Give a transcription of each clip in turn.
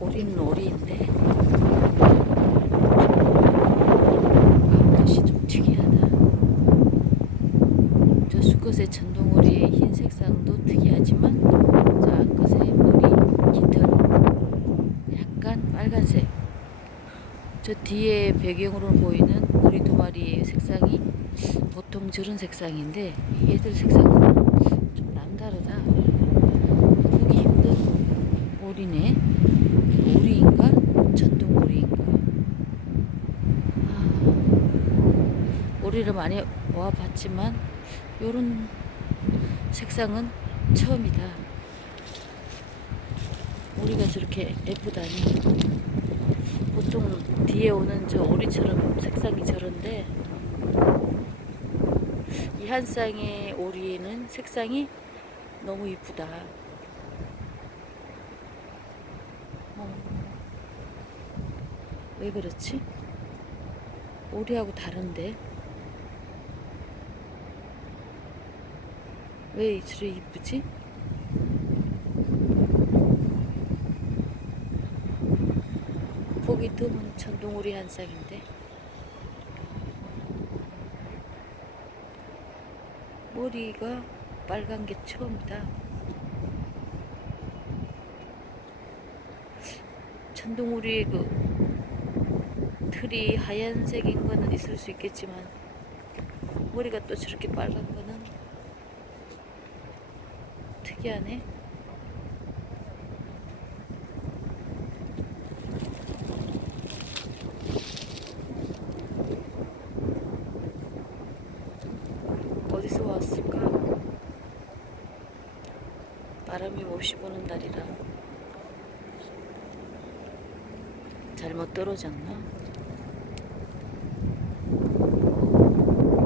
오리인데 아것이 좀 특이하다. 저 수컷의 전동오리의 흰 색상도 특이하지만 저 암컷의 머리 깃털 약간 빨간색. 저 뒤에 배경으로 보이는 오리 두 마리의 색상이 보통 저런 색상인데 얘들 색상은 좀 남다르다. 보기 힘든 오리네. 오리인가? 전동 오리인가? 아, 오리를 많이 와봤지만 요런 색상은 처음이다. 오리가 저렇게 예쁘다니. 보통 뒤에 오는 저 오리처럼 색상이 저런데 이 한 쌍의 오리는 색상이 너무 이쁘다. 어, 왜 그렇지? 오리하고 다른데? 왜 저래 이쁘지? 보기 드문 전동오리 한 쌍인데 머리가 빨간 게 처음이다. 전동오리 그 틀이 하얀색인 거는 있을 수 있겠지만 머리가 또 저렇게 빨간 거는 특이하네. 어디서 왔을까? 바람이 몹시 부는 날이라 잘못 떨어졌나?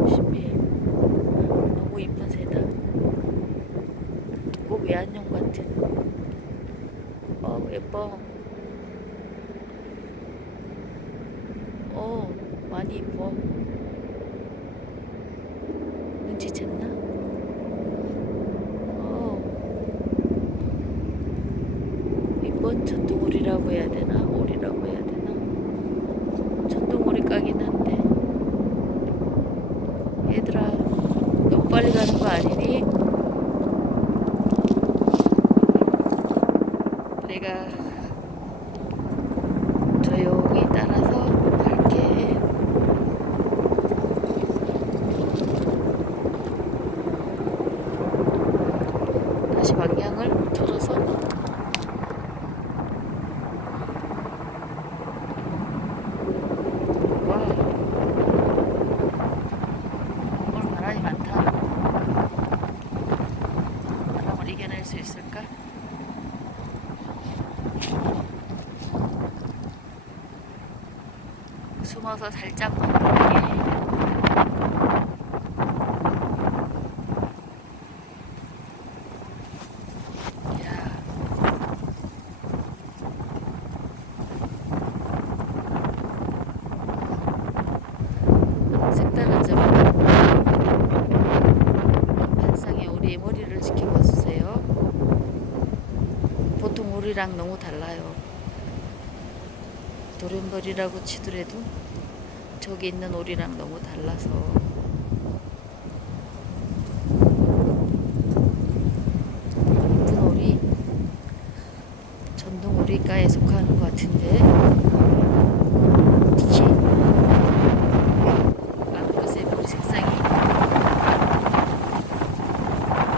신비해. 너무 이쁜 새다. 꼭 외안용 같은. 어 예뻐. 어 많이 이뻐. 눈치챘나? 어. 이번 전동오리라고 해야 되나? 오리라고 해야 되나? 전동오리 까긴 한데. 얘들아, 너무 빨리 가는 거 아니니? 내가 조용히 따라서 갈게. 다시 방향을 틀어서 와 오늘 바람이 많다 이겨낼 수 있을까? 숨어서 살짝 야 색다르지만 한 쌍의 오리의 머리를 지켜봐 주세요. 오리랑 너무 달라요. 도련머리라고 치더라도 저기 있는 오리랑 너무 달라서 이쁜 오리 전동 오리과에 속하는 것 같은데 특히 암컷의 머리 색상이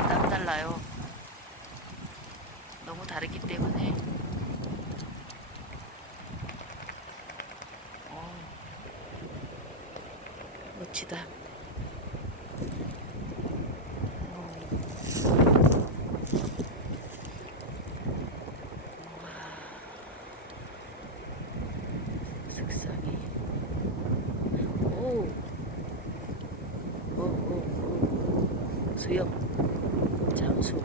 남달라요. 너무 다르기 때문에 어, 오, 오. 수영, 잠수,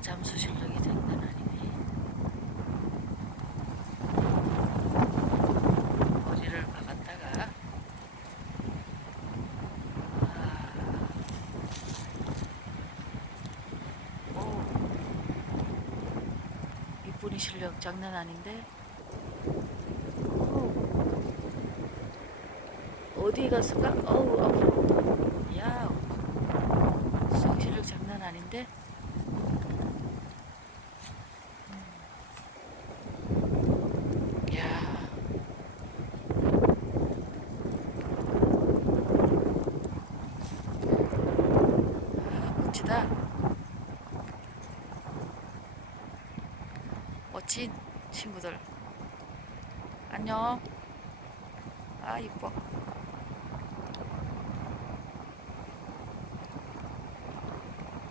잠수 실력이 장난 아니네. 머리를 박았다가 아, 오, 분이 실력 장난 아닌데. 어우. 어디 갔을까? 어우, 어우. 야, 수영 실력 장난 아닌데. 음. 야. 아, 멋지다. 멋진 친구들. 안녕. 아, 이뻐.